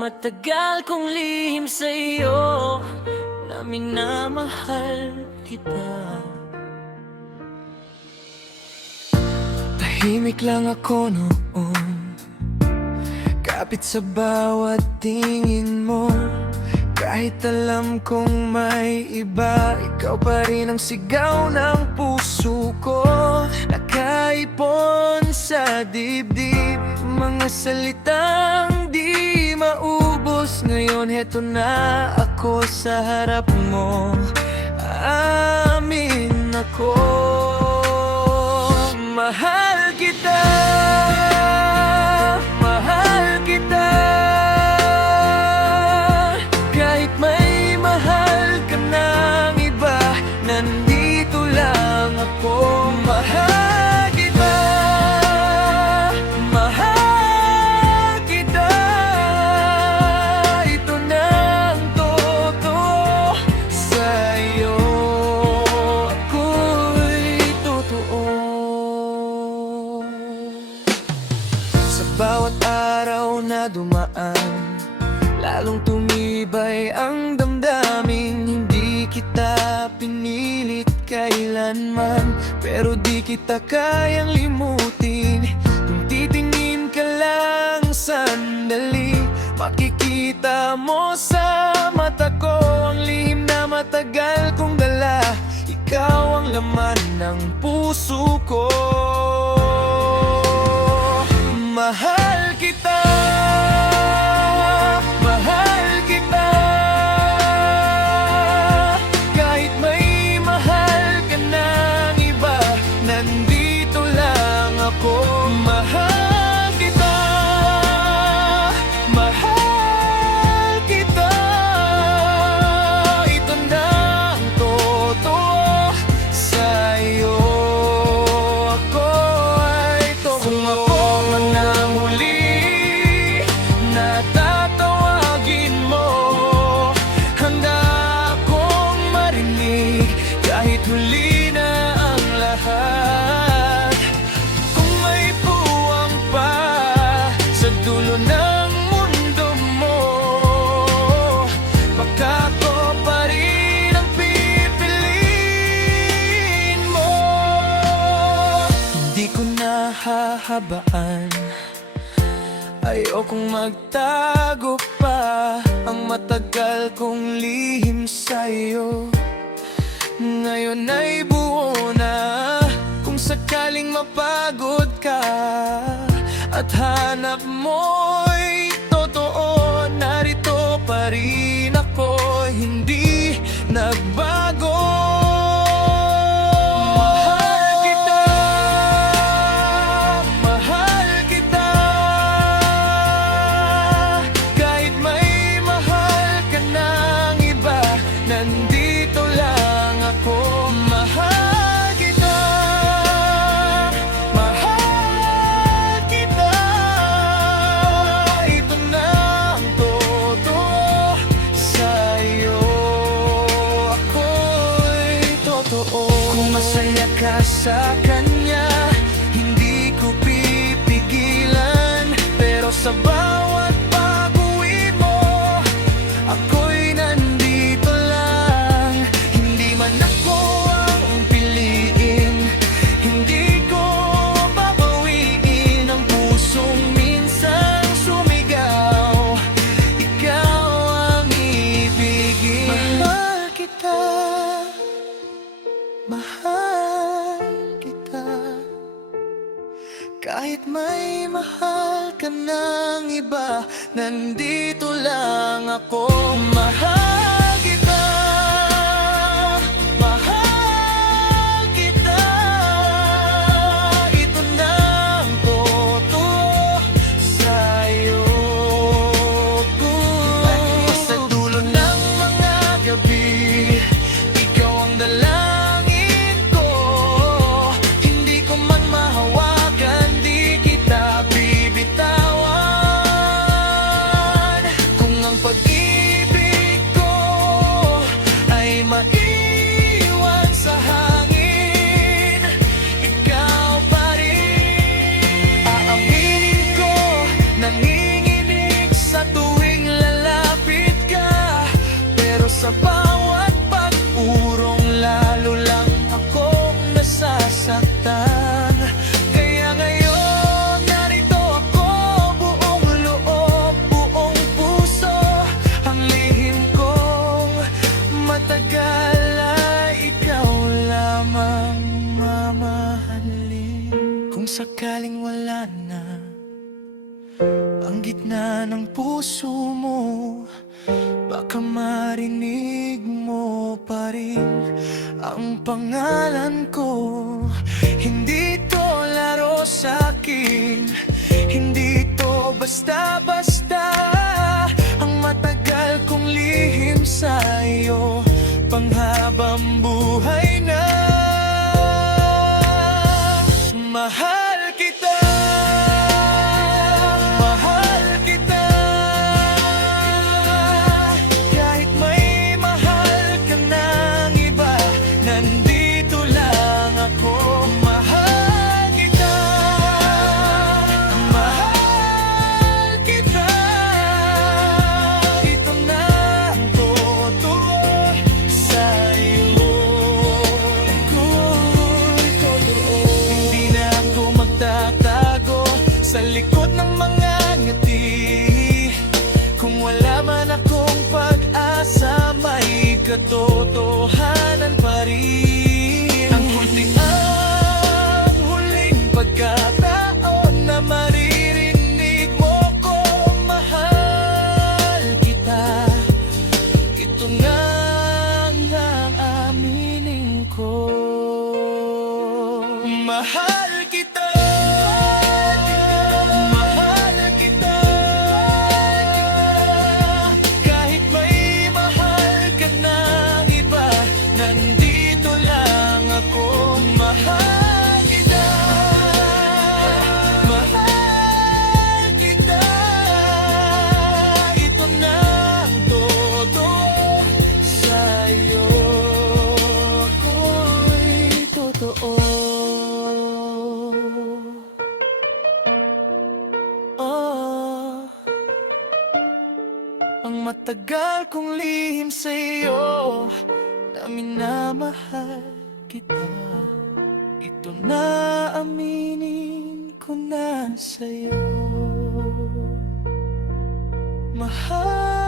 matagal kong lihim sa'yo na minamahal kita. Tahimik lang ako noon, kapit sa bawat tingin mo. Kahit alam kong may iba, ikaw pa rin ang sigaw ng puso ko. Nakaipon sa dibdib, mga salitang di maubos. Ngayon heto na ako sa harap mo, aamin ako. Mahal kita, mahal kita. Kahit may mahal ka ng iba, nandito lang ako. Mahal kita, mahal kita. Ito na ang totoo sa'yo, ako'y totoo. Sa bawat araw na dumaan, lalong tumibay ang damdamin. Hindi kita pinilit kailanman, pero di kita kayang limutin. Kung titingin ka lang sandali, makikita mo sa mata ko ang lihim na matagal kong dala. Ikaw ang laman ng puso ko. Mahal kita, mahal kita. Kahit may mahal ka ng iba, nandito lang ako. Mahal kita, mahal kita. Ito na ang totoo sa'yo, ako ay totoo. Kung ako man ang huli na tatawagin mo, handa akong marinig kahit huli na ang lahat. Kung may puwang pa sa dulo ng mundo mo, baka ko pa rin ang pipiliin mo. Di ko nahahabaan, ayokong magtago pa ang matagal kong lihim sa'yo. Ngayon ay buo na. Kung sakaling mapagod ka at hanap mo'y totoo, narito pa rin ako, hindi nagbago. Mahal kita, mahal kita. Kahit may mahal ka ng iba, nandito lang ako. Mahal kita, mahal kita. Ito na ang totoo sa'yo, ako'y totoo. Kung masaya ka sa kanya, hindi ko pipigilan. Pero sa bawat pag-uwi mo, ako'y nandito lang. Hindi man ako ang piliin, hindi ko babawiin ang pusong minsang sumigaw. Ikaw ang ibigin. Mahal kita, mahal kita. Kahit may mahal ka ng iba, nandito lang ako. Mahal kita, mahal kita. Ito na ang totoo sa'yo, sa dulo ng mga gabi, ikaw ang dalangin ko. Hindi ko man mahawakan, di kita bibitawan. Kung ang pag-ibig ko nasaktan. Kaya ngayon, narito ako, buong loob, buong puso. Ang lihim kong matagal ay ikaw lamang mamahalin. Kung sakaling wala na ang gitna ng puso mo, baka marinig mo pa rin ang pangalan ko. Hindi to laro sa'kin, hindi to basta-basta. Ang matagal kong lihim sa'yo, panghabang buhay na. Mahal kita, mahal kita. Kahit may mahal ka ng iba, nandito lang ako. Mahal kita, mahal kita. Ito na ang totoo sa'yo. Ako'y totoo. Hindi na ako magtatago sa likod ng mga ngiti. Kung wala man akong pag-asa, may katotohanan pa rin. Ang huli ang huling pagkataon na maririnig mo ko. Mahal kita, ito nga ang aminin ko. Mahal kita, mahal kita. Kahit may mahal ka ng iba, nandito lang ako. Mahal kita, mahal kita. Ito na ang totoo sa'yo. Ako'y totoo. Oh, ang matagal kong lihim sa'yo, na minamahal kita. Ito na aminin ko na sa'yo. Mahal